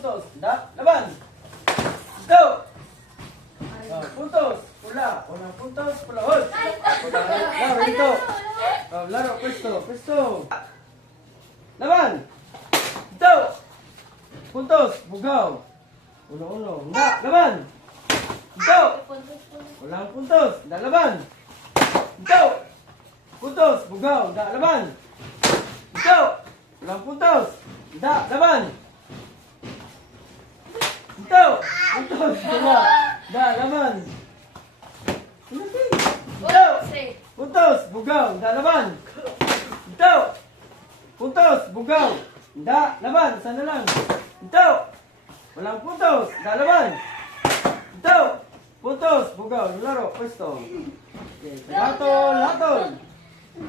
puntos. Laban. Ito. Puntos. Pula. Unang puntos. Pula. Hold. Laro dito. Laro. Pwesto. Laban. Ito. Puntos. Bugaw. Uno. Laban. Ito. Walang puntos. Laban. Ito. Puntos. Bugaw. Laban. Ito. Walang puntos. Laban. Ito. Puntos. Laban. Ito. Puntos. Bugaw. Laban. Ito. Puntos. Bugaw. Laban. Sana lang. Ito. Walang puntos. Laban. Ito. Puntos. Bugaw. Laro. Pwesto. Okay. Laton.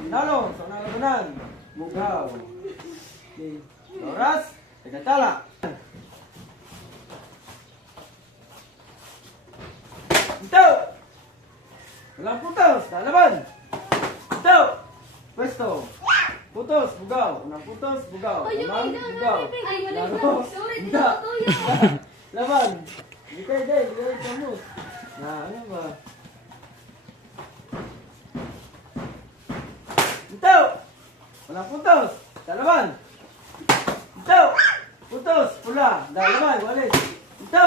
Nalo. So, nalabanan. Bugaw. Okay. Oras. Tagatala. Ito. Walang puntos. Laban. Ito. Pwesto. Putos. Bugaw. Unang putos. Bugaw. Unang bugaw. Laro. Laban. Hindi kayo kamus. Ano ba? Ito! Walang puntos! Laban! Ito! Puntos! Pula! Laban! Walis! Ito!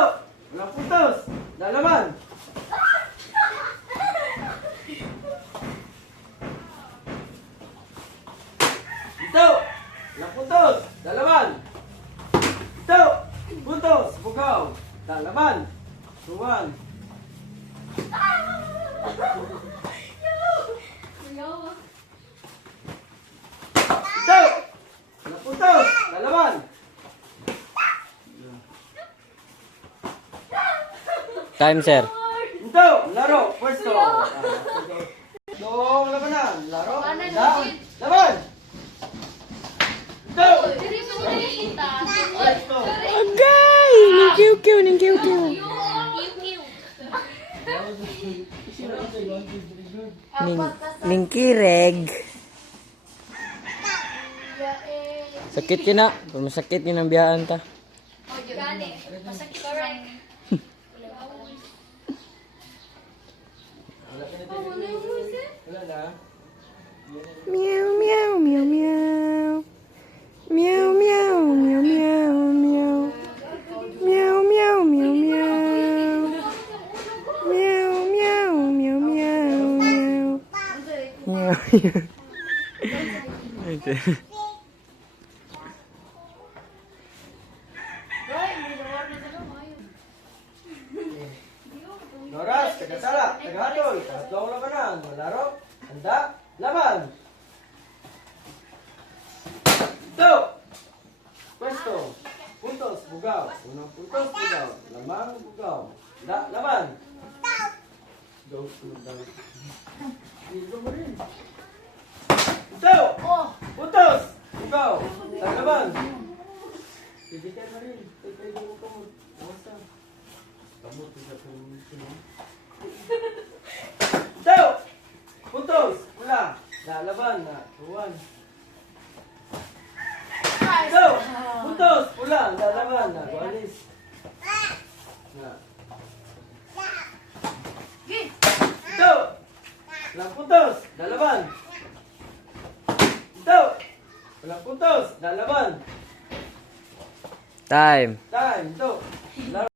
Walang puntos! Laban! Ito! Walang puntos! Laban! Ito! Puntos! Bugaw! Laban! Tuwan! Ito! Napuntos! Lalaban! Time, sir. Ito! Laro! Pwesto! Dong labanan! Laro! Laban! Ito! Pwesto! Agay! Ning kiw. Ning kireg. Sakit kina. Masakit yun ang biyahan ta. Masakit correct. Wala na. Meow, meow, meow, meow. Meow, meow, meow, meow, meow. Meow, meow, meow, meow. Meow, meow, meow, meow, meow. Meow. Oras! Tagasala! Tagahatol! Tatlong labanan! Laro! Handa! Laban! Ito! Pwesto! Puntos! Bugaw! Unang puntos! Bugaw! Lamang! Bugaw! Laban! Ito mo rin! Ito! Puntos! Bugaw! Laban! Bibigyan mo rin! Pwede mo kamot! Basta! Kamot! Ito! Puntos! Pula! Laban! Tuwan! Ito! Puntos! Pula! Laban! Walis! Ito! Walang puntos! Laban! Ito! Walang puntos! Laban! Time. Ito!